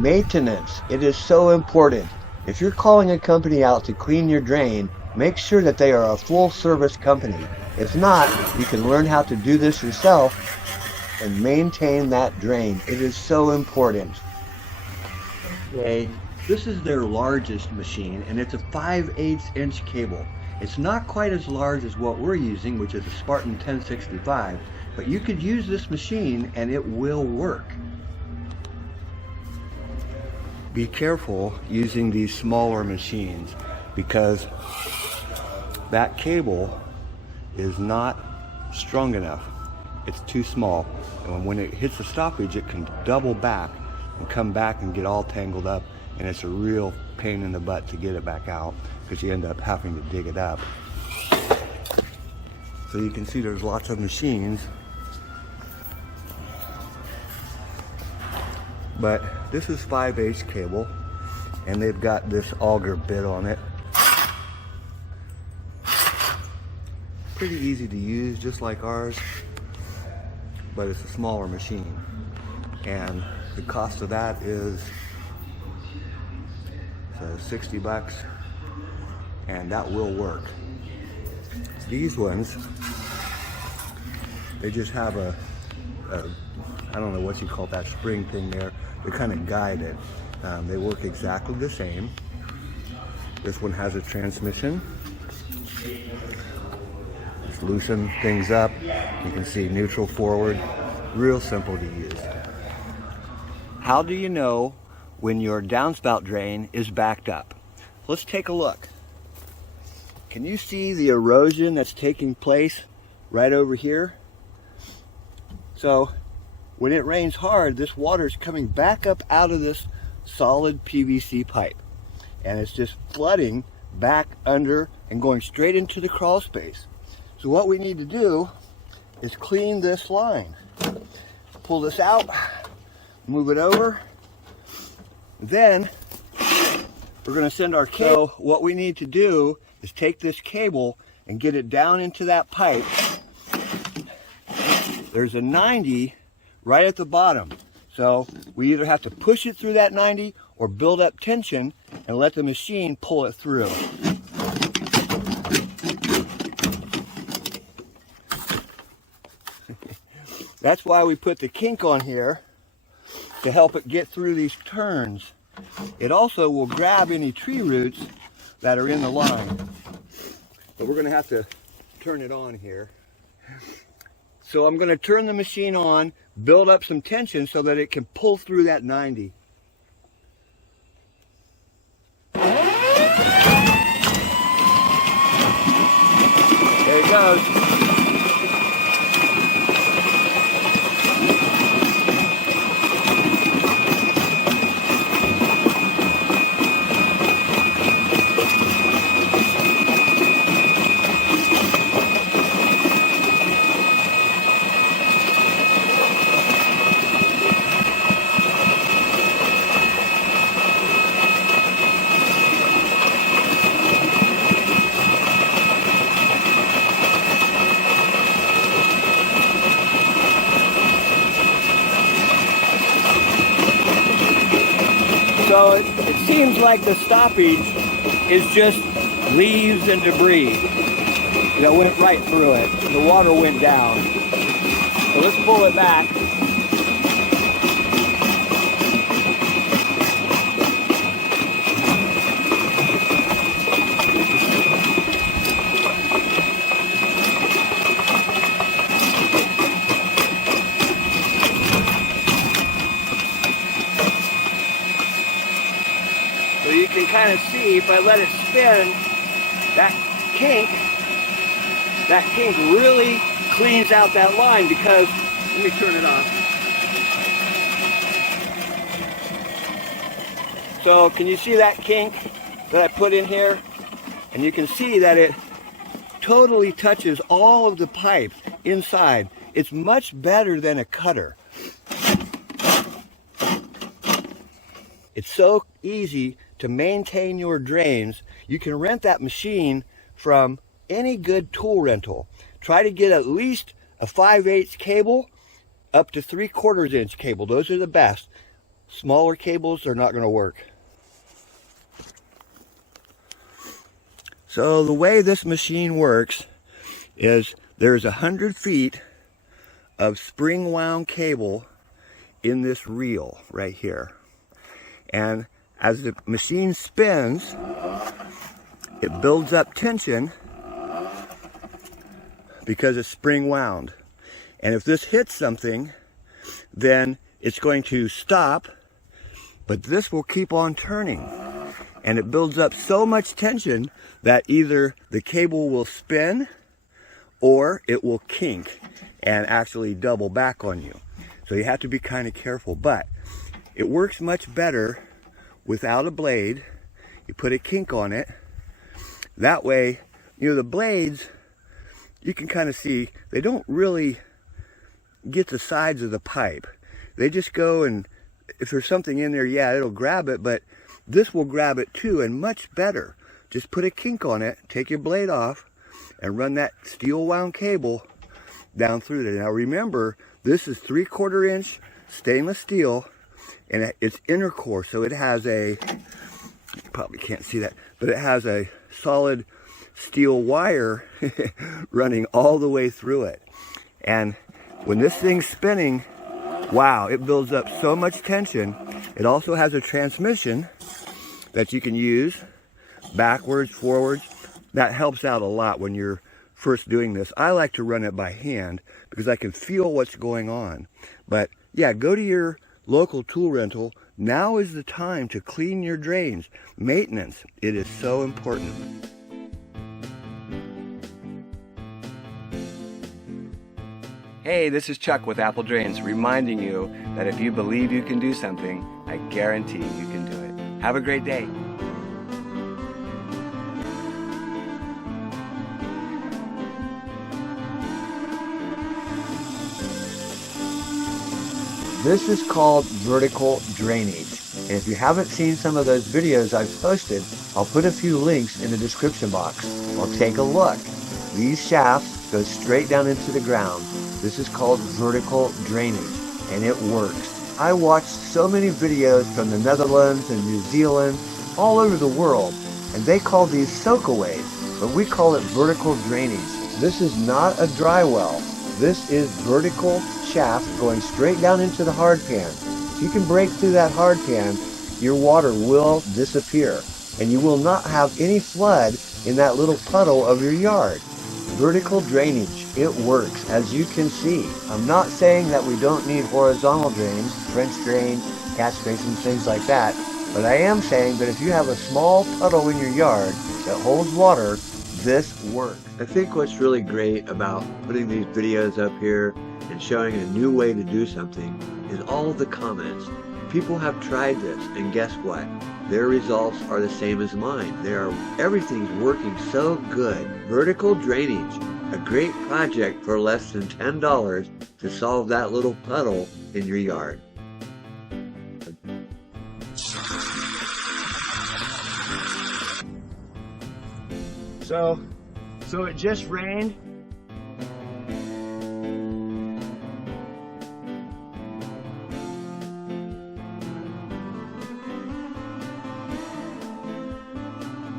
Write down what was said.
Maintenance. It is so important. If you're calling a company out to clean your drain, make sure that they are a full service company. If not, you can learn how to do this yourself and maintain that drain. It is so important. Okay, this is their largest machine, and it's a 5/8 inch cable. It's not quite as large as what we're using, which is a Spartan 1065, but you could use this machine and it will work. Be careful using these smaller machines because that cable is not strong enough. It's too small, and when it hits the stoppage it can double back and come back and get all tangled up, and it's a real pain in the butt to get it back out because you end up having to dig it up. So you can see there's lots of machines, but this is 5/8 cable, and they've got this auger bit on it. Pretty easy to use, just like ours, but it's a smaller machine, and the cost of that is 60 bucks, and that will work. These ones, they just have a I don't know what you call that spring thing there. They're kind of guided. They work exactly the same. This one has a transmission. Just loosen things up. You can see neutral, forward. Real simple to use. How do you know when your downspout drain is backed up? Let's take a look. Can you see the erosion that's taking place right over here? So when it rains hard, this water is coming back up out of this solid PVC pipe, and it's just flooding back under and going straight into the crawl space. So what we need to do is clean this line. Pull this out, move it over, then we're going to send our cable. So what we need to do is take this cable and get it down into that pipe. There's a 90 right at the bottom, so we either have to push it through that 90 or build up tension and let the machine pull it through. That's why we put the kink on here, to help it get through these turns. It also will grab any tree roots that are in the line, but we're going to have to turn it on here. So I'm going to turn the machine on, build up some tension so that it can pull through that 90. There it goes. So it seems like the stoppage is just leaves and debris that went right through it. The water went down. So let's pull it back. So you can kind of see, if I let it spin, that kink really cleans out that line, because, let me turn it off. So can you see that kink that I put in here? And you can see that it totally touches all of the pipe inside. It's much better than a cutter. It's so easy to maintain your drains. You can rent that machine from any good tool rental. Try to get at least a 5/8 cable up to 3/4 inch cable. Those are the best. Smaller cables are not going to work. So the way this machine works is there's 100 feet of spring wound cable in this reel right here. And as the machine spins, it builds up tension because it's spring wound. And if this hits something, then it's going to stop, but this will keep on turning. And it builds up so much tension that either the cable will spin or it will kink and actually double back on you. So you have to be kind of careful, but it works much better without a blade. You put a kink on it. That way, you know, the blades, you can kind of see, they don't really get the sides of the pipe. They just go, and if there's something in there, yeah, it'll grab it, but this will grab it too, and much better. Just put a kink on it, take your blade off, and run that steel wound cable down through there. Now remember, this is 3/4 inch stainless steel, and it's inner core, so it has a, you probably can't see that, but it has a solid steel wire running all the way through it. And when this thing's spinning, wow, it builds up so much tension. It also has a transmission that you can use backwards, forwards. That helps out a lot when you're first doing this. I like to run it by hand because I can feel what's going on. But yeah, go to your local tool rental. Now is the time to clean your drains. Maintenance, it is so important. Hey, this is Chuck with Apple Drains, reminding you that if you believe you can do something, I guarantee you can do it. Have a great day. This is called vertical drainage. And if you haven't seen some of those videos I've posted, I'll put a few links in the description box. Well, take a look. These shafts go straight down into the ground. This is called vertical drainage, and it works. I watched so many videos from the Netherlands and New Zealand, all over the world, and they call these soakaways, but we call it vertical drainage. This is not a dry well. This is vertical shaft going straight down into the hard pan. If you can break through that hard pan, your water will disappear, and you will not have any flood in that little puddle of your yard. Vertical drainage, it works, as you can see. I'm not saying that we don't need horizontal drains, French drains, catch basins, things like that, but I am saying that if you have a small puddle in your yard that holds water, this works. I think what's really great about putting these videos up here and showing a new way to do something is all of the comments. People have tried this, and guess what? Their results are the same as mine. Everything's working so good. Vertical drainage, a great project for less than $10 to solve that little puddle in your yard. So it just rained.